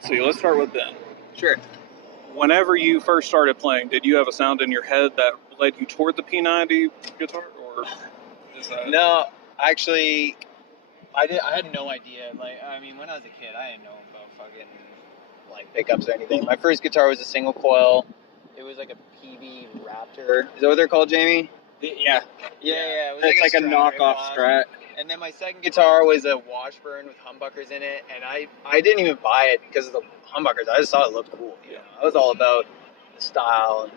let's see. Let's start with Ben. Sure. Whenever you first started playing, did you have a sound in your head that led you toward the P90 guitar, or is that? No, actually, I had no idea. Like, I mean, when I was a kid, I didn't know about fucking like pickups or anything. My first guitar was a single coil. It was like a PV Raptor. Is that what they're called, Jamie? Yeah. Yeah. It was It's like a Strat knockoff ripoff. Strat. And then my second guitar was a Washburn with humbuckers in it, and I didn't even buy it because of the humbuckers. I just thought it looked cool. You know, I was all about the style and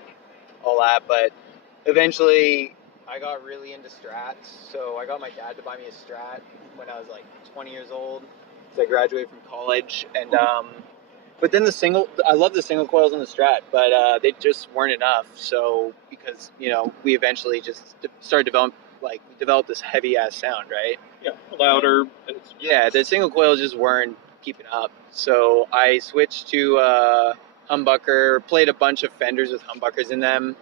all that. But eventually, I got really into Strats, so I got my dad to buy me a Strat when I was like 20 years old. So I graduated from college, and but then I love the single coils on the Strat, but they just weren't enough. So because we eventually just started developed this heavy ass sound, right? Yeah, louder. Yeah, the single coils just weren't keeping up. So I switched to humbucker, played a bunch of Fenders with humbuckers in them,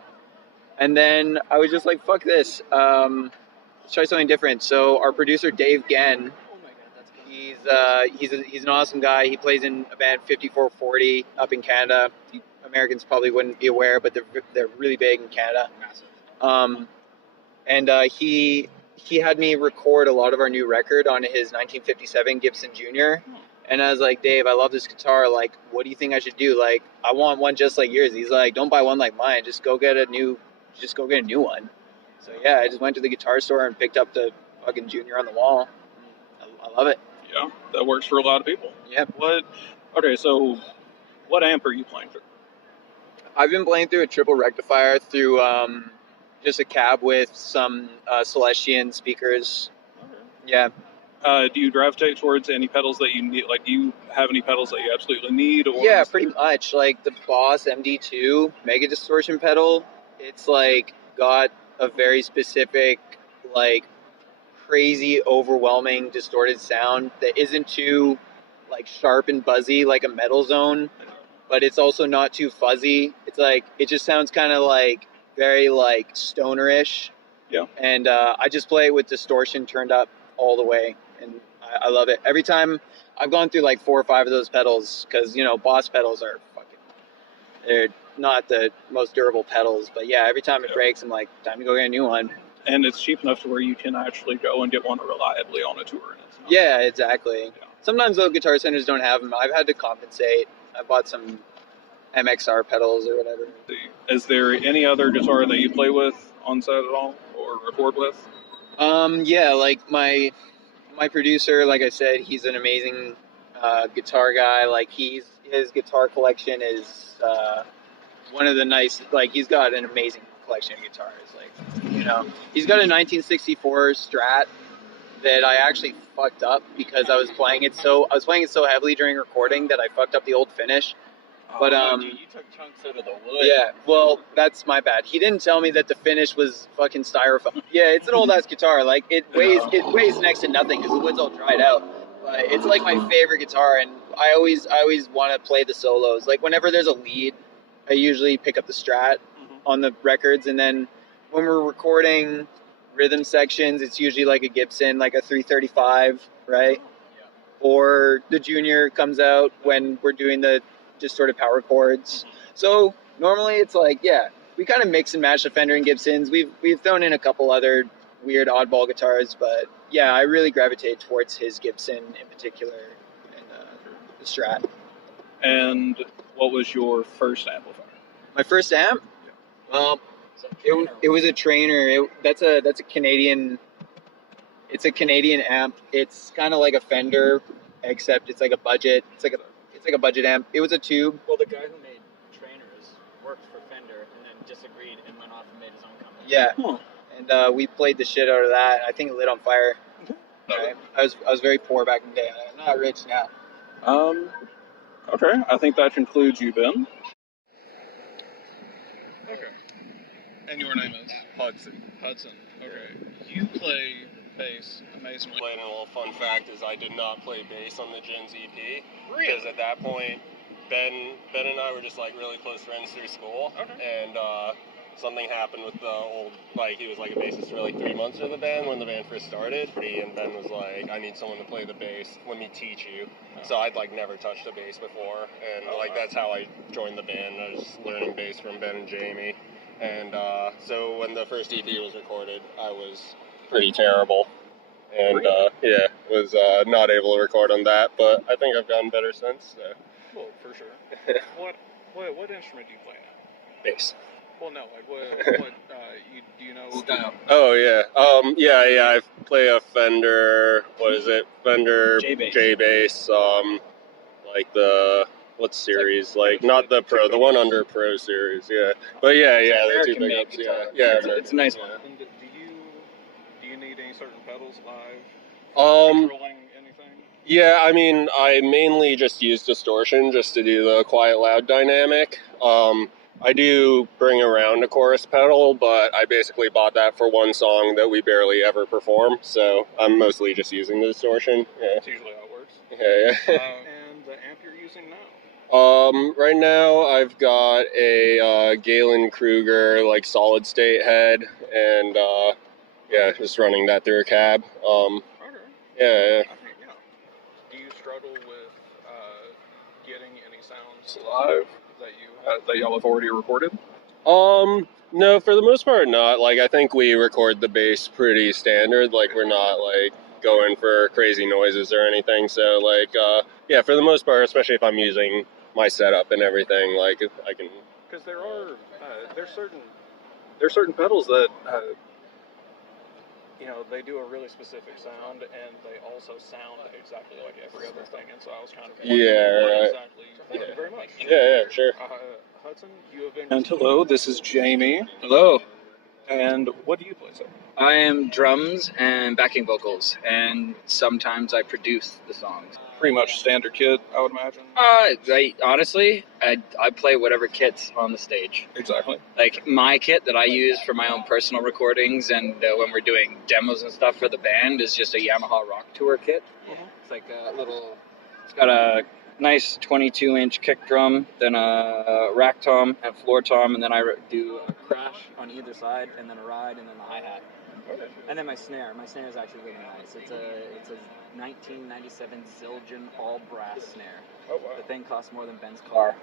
and then I was just like, fuck this. Let's try something different. So our producer Dave Genn, he's an awesome guy. He plays in a band 5440 up in Canada. Americans probably wouldn't be aware, but they're really big in Canada. Massive. And he had me record a lot of our new record on his 1957 Gibson Junior. And I was like, Dave, I love this guitar. Like, what do you think I should do? Like, I want one just like yours. He's like, don't buy one like mine. Just go get a new one. So yeah, I just went to the guitar store and picked up the fucking Junior on the wall. I love it. Yeah, that works for a lot of people. Yep. Okay, so what amp are you playing through? I've been playing through a triple rectifier through just a cab with some Celestian speakers. Okay. Yeah. Do you gravitate towards any pedals that you need? Like, do you have any pedals that you absolutely need? Or yeah, pretty much. Like the Boss MD2 Mega Distortion pedal, it's like got a very specific, like crazy, overwhelming, distorted sound that isn't too like sharp and buzzy like a Metal Zone, but it's also not too fuzzy. It's like it just sounds kind of like very like stonerish. Yeah. And I just play it with distortion turned up all the way, and I love it. Every time I've gone through like 4 or 5 of those pedals, because Boss pedals are they're not the most durable pedals, but yeah, every time it breaks, I'm like, time to go get a new one. And it's cheap enough to where you can actually go and get one reliably on a tour. Yeah, exactly. Yeah. Sometimes though, guitar centers don't have them. I've had to compensate. I bought some MXR pedals or whatever. Is there any other guitar that you play with on set at all or record with? Yeah, like my producer, like I said, he's an amazing guitar guy. Like his guitar collection is one of the nice. Like he's got an amazing collection of guitars. Like he's got a 1964 Strat that I actually fucked up because I was playing it so heavily during recording that I fucked up the old finish. But dude, you took chunks out of the wood. Yeah, well, that's my bad. He didn't tell me that the finish was fucking styrofoam. Yeah, it's an old ass guitar. Like it weighs next to nothing because the wood's all dried out. But it's like my favorite guitar, and I always want to play the solos. Like whenever there's a lead, I usually pick up the Strat on the records, and then when we're recording rhythm sections, it's usually like a Gibson, like a 335, right? Yeah. Or the Junior comes out when we're doing the distorted power chords. So normally it's like, yeah, we kind of mix and match the Fender and Gibsons. We've thrown in a couple other weird oddball guitars, but yeah, I really gravitate towards his Gibson in particular and the Strat. And what was your first amplifier? My first amp? Well, it was a Trainer. That's a Canadian. It's a Canadian amp. It's kind of like a Fender, except it's like a budget. It's like a budget amp. It was a tube. Well, the guy who made Trainers worked for Fender and then disagreed and went off and made his own company. Yeah. Huh. And we played the shit out of that. I think it lit on fire. Right? I was very poor back in the day. I'm not rich now. Okay. I think that concludes you, Ben. Okay. And your name is? Hudson. Okay. You play bass amazingly. And a little fun fact is I did not play bass on the Jins EP. Really? Because at that point, Ben and I were just like really close friends through school. Okay. And something happened with the old, like, he was like a bassist for like 3 months of the band when the band first started. And Ben was like, I need someone to play the bass. Let me teach you. So I'd like never touched a bass before. And like that's how I joined the band. I was learning bass from Ben and Jamie. And so when the first EP was recorded, I was pretty terrible. And yeah, was not able to record on that. But I think I've gotten better since. So. Well, for sure. What instrument do you play now? Bass. Well, no, like do you know? Style. Oh yeah, yeah. I play a Fender. What is it? Fender J-Bass. J-Bass. Like the what series? Like not the Pro, the one under Pro series. Yeah, but yeah, the two American-made pickups. guitar. Yeah. It's a nice one. And do you need any certain pedals live? Um. Controlling anything? Yeah, I mean, I mainly just use distortion just to do the quiet loud dynamic. I do bring around a chorus pedal, but I basically bought that for one song that we barely ever perform, so I'm mostly just using the distortion. Yeah. That's usually how it works. Yeah. And the amp you're using now? Right now I've got a Galen Kruger like solid state head, and yeah, just running that through a cab. Okay. Yeah. Do you struggle with getting any sounds live that y'all have already recorded? No, for the most part not. Like I think we record the bass pretty standard. Like we're not like going for crazy noises or anything. So like yeah, for the most part, especially if I'm using my setup and everything, like I can. Because there's certain pedals that they do a really specific sound, and they also sound exactly like every other thing. And so I was kind of wondering what exactly. Thank you very much. Yeah, sure. Hudson, you have been. And hello, this is Jamie. Hello. And what do you play, sir? I am drums and backing vocals, and sometimes I produce the songs. Pretty much standard kit, I would imagine. Honestly, I play whatever kit's on the stage. Exactly. Like my kit that I use for my own personal recordings and when we're doing demos and stuff for the band is just a Yamaha Rock Tour kit. Mm-hmm. It's like a little. It's got a nice 22-inch kick drum, then a rack tom and floor tom, and then I do a crash on either side, and then a ride, and then the hi-hat. And then my snare. My snare is actually really nice. It's a 1997 Zildjian all brass snare. Oh wow. The thing costs more than Ben's car.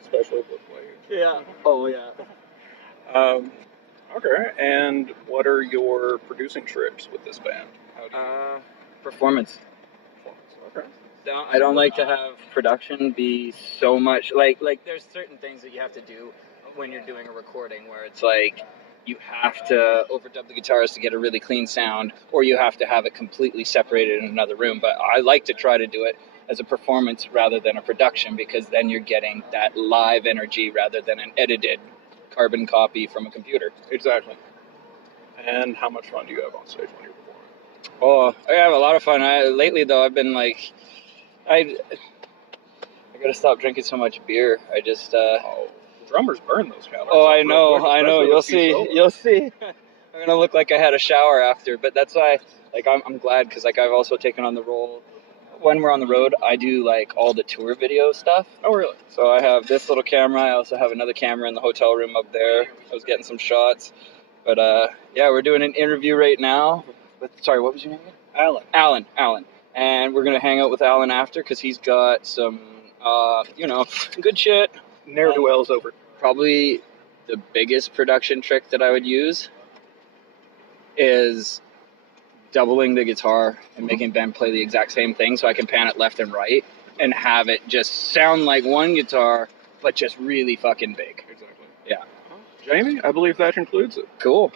Especially with blade. Yeah. Oh yeah. Okay. And what are your producing trips with this band? How do you Performance. Okay. I don't like to have production be so much like there's certain things that you have to do when you're doing a recording where it's like you have to overdub the guitars to get a really clean sound, or you have to have it completely separated in another room. But I like to try to do it as a performance rather than a production, because then you're getting that live energy rather than an edited carbon copy from a computer. Exactly. And how much fun do you have on stage when you're performing? Oh, I have a lot of fun. Lately though, I've been like, I gotta stop drinking so much beer. I just drummers burn those calories. Oh, I know. You'll see. I'm gonna look like I had a shower after, but that's why. Like, I'm glad because like I've also taken on the role. When we're on the road, I do like all the tour video stuff. Oh, really? So I have this little camera. I also have another camera in the hotel room up there. I was getting some shots, but yeah, we're doing an interview right now. Sorry, what was your name again? Alan. And we're gonna hang out with Alan after because he's got some, good shit. Ne'er-do-wells over. Probably the biggest production trick that I would use is doubling the guitar and making Ben play the exact same thing so I can pan it left and right and have it just sound like one guitar, but just really fucking big. Exactly. Yeah. Jamie, I believe that concludes it. Cool.